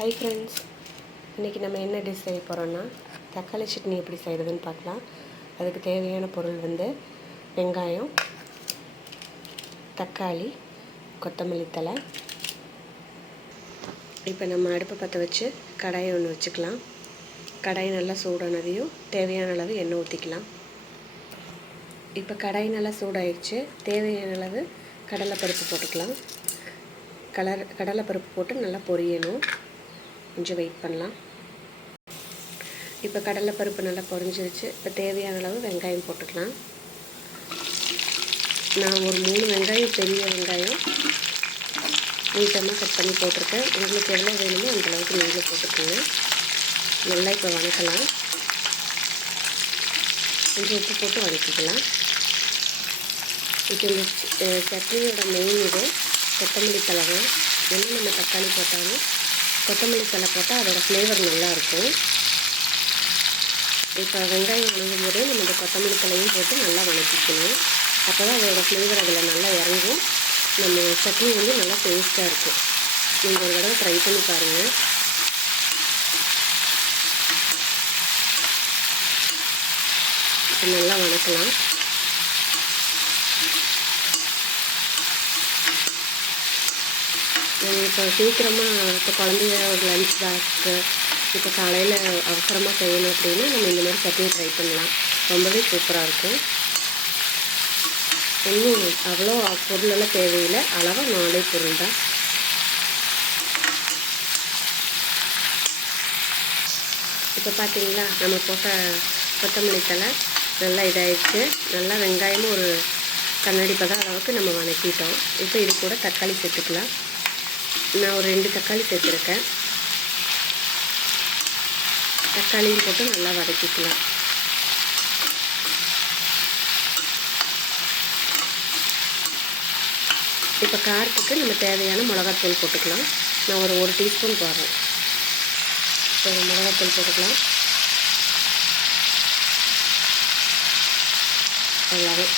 Hi friends, இன்றைக்கி நம்ம என்ன டிஷ் செய்ய போகிறோன்னா தக்காளி சட்னி எப்படி செய்கிறதுன்னு பார்க்கலாம். அதுக்கு தேவையான பொருள் வெங்காயம், தக்காளி, கொத்தமல்லி தழை. இப்போ நம்ம அடுப்பை பற்ற வச்சு கடாயை ஒன்று வச்சுக்கலாம். கடாய் நல்லா சூடானதையும் தேவையான அளவு எண்ணெய் ஊற்றிக்கலாம். இப்போ கடாய் நல்லா சூடாயிடுச்சு. தேவையான அளவு கடலைப்பருப்பு போட்டுக்கலாம். கடலைப்பருப்பு போட்டு நல்லா பொரியணும். கொஞ்சம் வெயிட் பண்ணலாம். இப்போ கடலைப்பருப்பு நல்லா பொரிஞ்சிருச்சு. இப்போ தேவையான அளவு வெங்காயம் போட்டுக்கலாம். நான் ஒரு 3 வெங்காயம், பெரிய வெங்காயம் நீட்டமாக கட் பண்ணி போட்டிருக்கேன். உங்களுக்கு எவ்வளோ வேணுமோ அந்தளவுக்கு நீங்களே போட்டுக்கோங்க. நல்லா இப்போ வதக்கலாம். கொஞ்சம் உப்பு போட்டு வதக்கிக்கலாம். இப்போ இந்த சட்னியோட மெயின் கொத்தமல்லி தழை தான். என்ன நம்ம தக்காளி போட்டாலும் கொத்தமல்லி தழை போட்டால் அதோடய ஃப்ளேவர் நல்லாயிருக்கும். இப்போ வெங்காயம் வணங்கும் போதே நம்ம இந்த கொத்தமல்லி தழையும் போட்டு நல்லா வதக்கிக்கணும். அப்போ தான் அதோடய ஃப்ளேவர் அதில் நல்லா இறங்கும். நம்ம சட்னி நல்லா டேஸ்ட்டாக இருக்கும். நீங்கள் ஒரு தடவை ட்ரை பண்ணி பாருங்கள். நல்லா வதக்கலாம். இப்போ சீக்கிரமாக இப்போ குழந்தைய ஒரு லஞ்ச் பேக்கு இப்போ காலையில் அவசரமாக செய்யணும் அப்படின்னா நம்ம இந்த மாதிரி சட்னி ட்ரை பண்ணலாம். ரொம்பவே சூப்பராக இருக்கும். இன்னும் அவ்வளோ பொருளெல்லாம் தேவையில்லை. அளவாக 4 பொருள் தான். இப்போ பார்த்தீங்களா, நம்ம போட்ட கொத்தமல்லி தழை நல்லா இதாகிடுச்சு. நல்லா வெங்காயமும் ஒரு கண்ணாடி பதம் அளவுக்கு நம்ம வதக்கிட்டோம். இப்போ இது கூட தக்காளி சேர்த்துக்கலாம். நான் ஒரு 2 தக்காளி சேர்த்துருக்கேன். தக்காளியும் போட்டு நல்லா வதக்கிக்கலாம். இப்போ காரத்துக்கு நம்ம தேவையான மிளகாத்தூள் போட்டுக்கலாம். நான் ஒரு 1 டீஸ்பூன் போடுறேன். இப்போ மிளகாத்தூள் போட்டுக்கலாம். அவ்வளோதான்.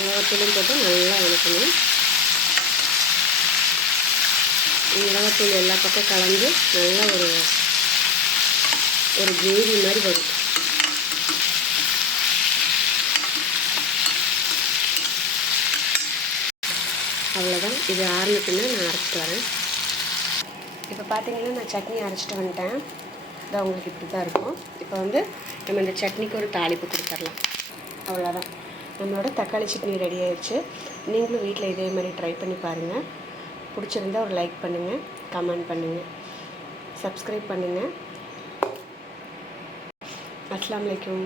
மிளகாத்தூளும் போட்டு நல்லா வதக்கணும். மிளகாத்தூள் எல்லா பக்கம் கலந்து நல்லா ஒரு கிரேவி மாதிரி வரும். அவ்வளோதான். இது ஆறுனதுன்னா நான் அரைச்சிட்டு வரேன். இப்போ பார்த்தீங்கன்னா நான் சட்னி அரைச்சிட்டு வந்துட்டேன். இதான் உங்களுக்கு இப்படி தான் இருக்கும். இப்போ நம்ம இந்த சட்னிக்கு ஒரு தாளிப்பு கொடுத்துடலாம். அவ்வளோதான். நம்மளோட தக்காளி சட்னி ரெடி ஆயிடுச்சு. நீங்களும் வீட்டில் இதே மாதிரி ட்ரை பண்ணி பாருங்கள். பிடிச்சிருந்தால் ஒரு லைக் பண்ணுங்கள், கமெண்ட் பண்ணுங்கள், சப்ஸ்கிரைப் பண்ணுங்கள். அஸ்ஸலாமு அலைக்கும்.